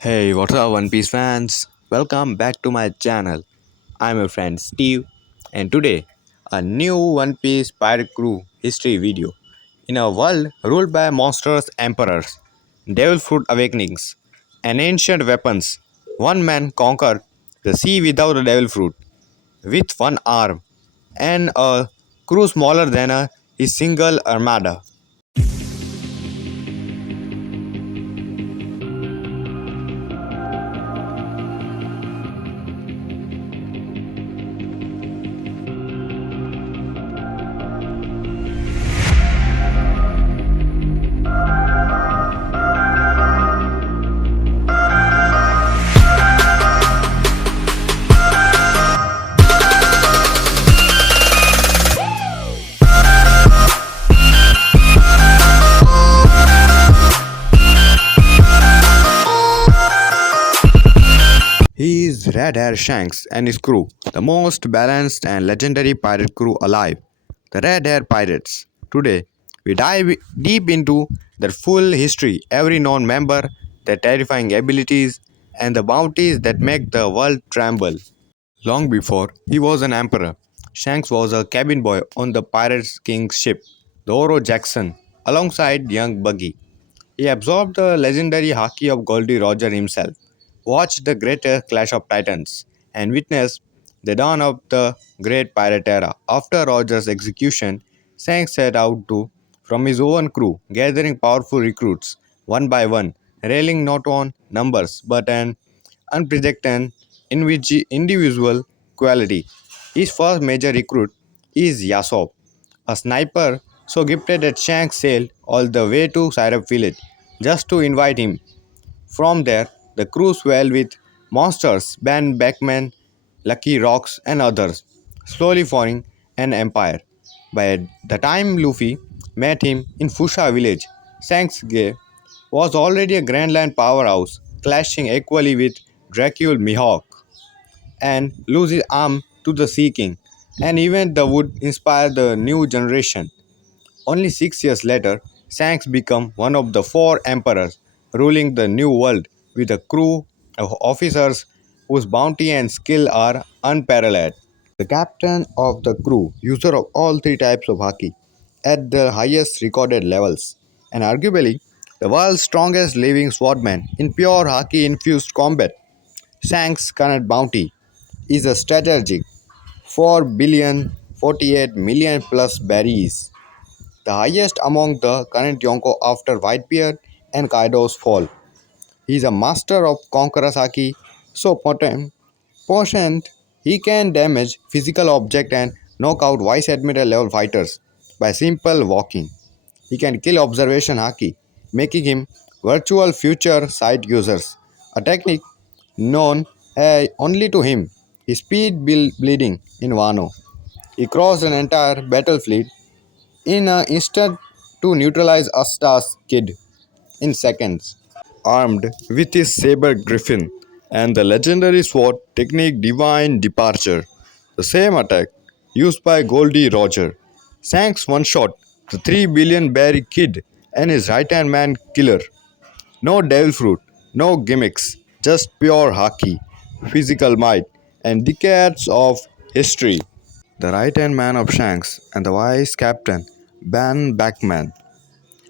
Hey, what's up, One Piece fans? Welcome back to my channel. I'm your friend Steve, and today, a new One Piece pirate crew history video. In a world ruled by monstrous emperors, devil fruit awakenings, and ancient weapons, one man conquered the sea without a devil fruit, with one arm, and a crew smaller than his single armada. He is Red Hair Shanks and his crew, the most balanced and legendary pirate crew alive, the Red Hair Pirates. Today, we dive deep into their full history, every known member, their terrifying abilities, and the bounties that make the world tremble. Long before he was an emperor, Shanks was a cabin boy on the Pirate King's ship, the Oro Jackson, alongside young Buggy. He absorbed the legendary Haki of Gol D himself, watched the greater clash of titans, and witnessed the dawn of the great pirate era. After Roger's execution, Shanks set out to from his own crew, gathering powerful recruits one by one, railing not on numbers but an unprojected individual quality. His first major recruit is Yasop, a sniper so gifted that Shanks sailed all the way to Syrup village just to invite him. From there, the crew swelled with monsters, Benn Beckman, Lucky Rocks, and others, slowly forming an empire. By the time Luffy met him in Fusha village, Shanks was already a Grand Line powerhouse, clashing equally with Dracul Mihawk and lose his arm to the Sea King, an event that would inspire the new generation. Only 6 years later, Shanks became one of the four emperors ruling the new world with a crew of officers whose bounty and skill are unparalleled. The captain of the crew, user of all three types of Haki at the highest recorded levels, and arguably the world's strongest living swordman in pure Haki infused combat. Shanks' current bounty is a strategic 4 billion 48 million plus berries, the highest among the current Yonko after Whitebeard and Kaido's fall. He is a master of Conqueror Haki, so potent he can damage physical objects and knock out Vice Admiral level fighters by simple walking. He can kill observation Haki, making him virtual future sight users, a technique known only to him. His speed bleeding in Wano. He crossed an entire battle fleet in an instant to neutralize Asta's kid in seconds. Armed with his saber griffin and the legendary sword technique Divine Departure, the same attack used by Gol D Roger. Shanks one shot the 3 billion berry kid and his right hand man killer. No devil fruit, no gimmicks, just pure haki, physical might, and decades of history. The right hand man of Shanks and the vice captain, Benn Beckman.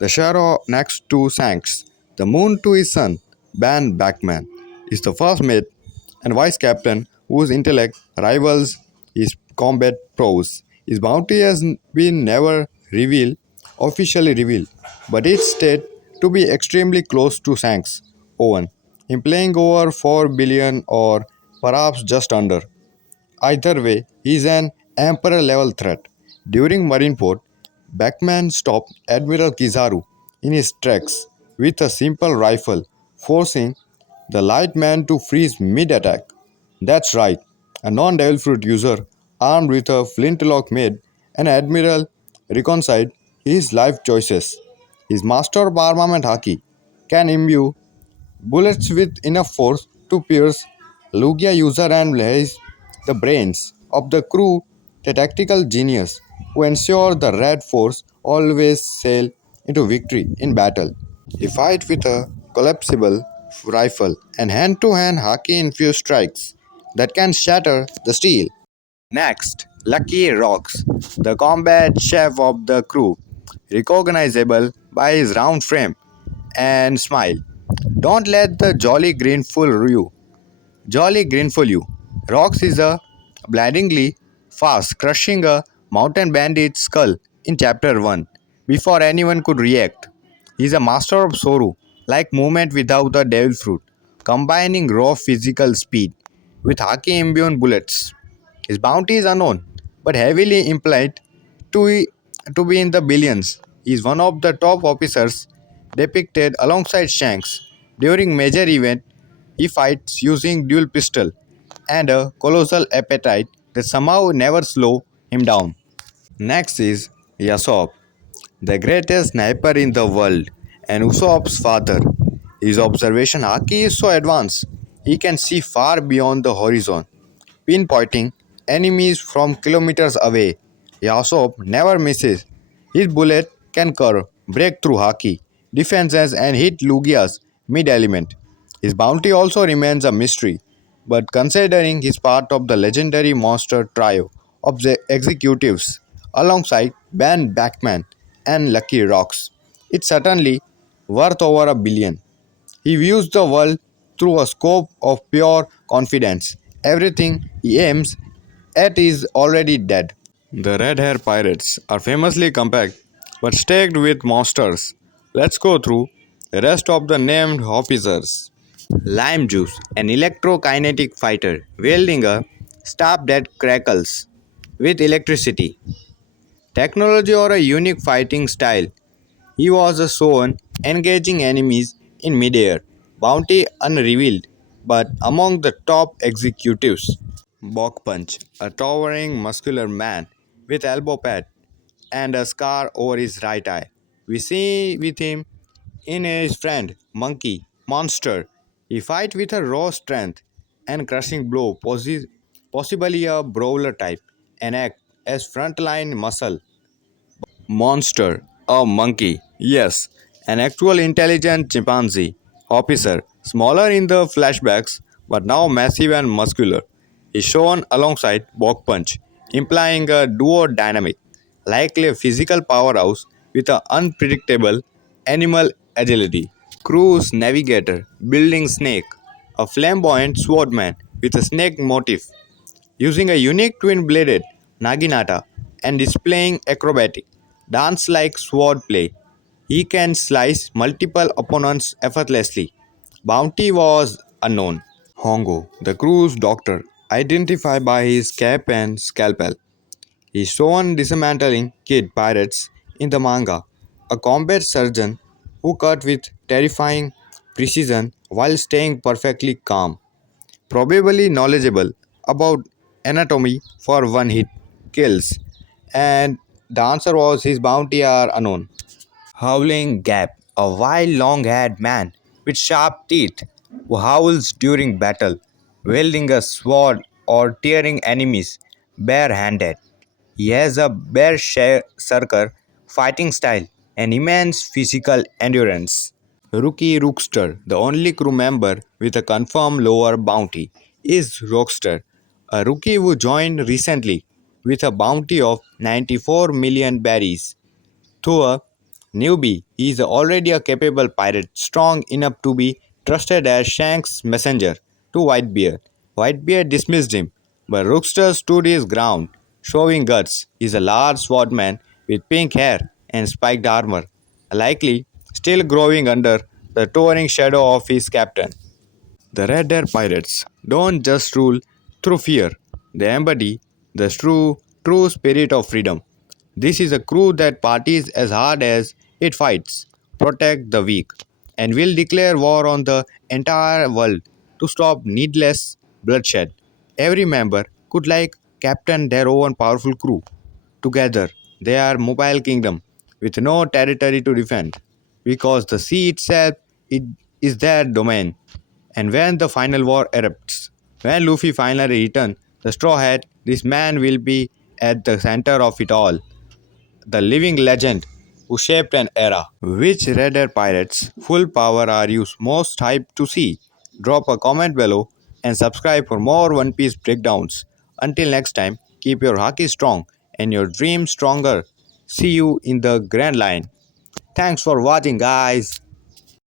The shadow next to Shanks, the moon to his son, Benn Beckman, is the first mate and vice captain whose intellect rivals his combat prowess. His bounty has been never revealed, officially revealed, but it's stated to be extremely close to Shanks' own, implying over 4 billion or perhaps just under. Either way, he is an Emperor level threat. During Marineford, Beckman stopped Admiral Kizaru in his tracks with a simple rifle, forcing the light man to freeze mid attack. That's right, a non devil fruit user armed with a flintlock made an admiral reconciled his life choices. His master of armament Haki can imbue bullets with enough force to pierce Lugia user and lays the brains of the crew, the tactical genius who ensure the Red Force always sail into victory in battle. He fights with a collapsible rifle and hand-to-hand Haki infused strikes that can shatter the steel. Next, Lucky Rocks, the combat chef of the crew, recognizable by his round frame and smile. Don't let the jolly grin fool you. Jolly grin fool you. Rocks is a blindingly fast, crushing a mountain bandit's skull in chapter 1 before anyone could react. He is a master of Soru, like movement without the devil fruit, combining raw physical speed with Haki imbued bullets. His bounty is unknown, but heavily implied to, to be in the billions. He is one of the top officers depicted alongside Shanks. During major event, he fights using dual pistol and a colossal appetite that somehow never slow him down. Next is Yasop, the greatest sniper in the world, and Usopp's father. His observation Haki is so advanced, he can see far beyond the horizon, pinpointing enemies from kilometers away. Yasop never misses. His bullet can curve, break through Haki defenses, and hit Lugia's mid-element. His bounty also remains a mystery, but considering he's part of the legendary monster trio of the executives alongside Benn Beckman and Lucky Rocks, it's certainly worth over a billion. He views the world through a scope of pure confidence. Everything he aims at is already dead. The red hair pirates are famously compact but stacked with monsters. Let's go through the rest of the named officers. Lime Juice, an electrokinetic fighter wielding a staff that crackles with electricity. Technology or a unique fighting style. He was a sworn, engaging enemies in midair, bounty unrevealed, but among the top executives. Bok Punch, a towering muscular man with elbow pad and a scar over his right eye. We see with him in his friend Monkey Monster. He fight with a raw strength and crushing blow, possibly a brawler type, and act as frontline muscle. Monster, a monkey, yes, an actual intelligent chimpanzee officer, smaller in the flashbacks but now massive and muscular, is shown alongside Bok Punch, implying a duo dynamic, likely a physical powerhouse with an unpredictable animal agility. Cruise Navigator, building Snake, a flamboyant swordman with a snake motif, using a unique twin-bladed naginata and displaying acrobatic dance-like sword play. He can slice multiple opponents effortlessly. Bounty was unknown. Hongo, the crew's doctor, identified by his cap and scalpel, is shown dismantling kid pirates in the manga, a combat surgeon who cut with terrifying precision while staying perfectly calm, probably knowledgeable about anatomy for one hit kills, and the answer was his bounty are unknown. Howling Gap, a wild long haired man with sharp teeth who howls during battle, wielding a sword or tearing enemies barehanded. He has a berserker fighting style and immense physical endurance. Rookie Rookster, the only crew member with a confirmed lower bounty, is Rookster, a rookie who joined recently with a bounty of 94 million berries. To a newbie, he is already a capable pirate, strong enough to be trusted as Shanks' messenger to Whitebeard. Whitebeard dismissed him, but Rookster stood his ground, showing guts. He is a large swordman with pink hair and spiked armor, likely still growing under the towering shadow of his captain. The Red Deer Pirates don't just rule through fear, they embody the true spirit of freedom. This is a crew that parties as hard as it fights, protect the weak, and will declare war on the entire world to stop needless bloodshed. Every member could like captain their own powerful crew. Together, they are mobile kingdom with no territory to defend, because the sea itself it is their domain. And when the final war erupts, when Luffy finally returns the Straw Hat, this man will be at the center of it all, the living legend who shaped an era. Which Red Hair pirates' full power are you most hyped to see? Drop a comment below and subscribe for more One Piece breakdowns. Until next time, keep your Haki strong and your dreams stronger. See you in the Grand Line. Thanks for watching, guys.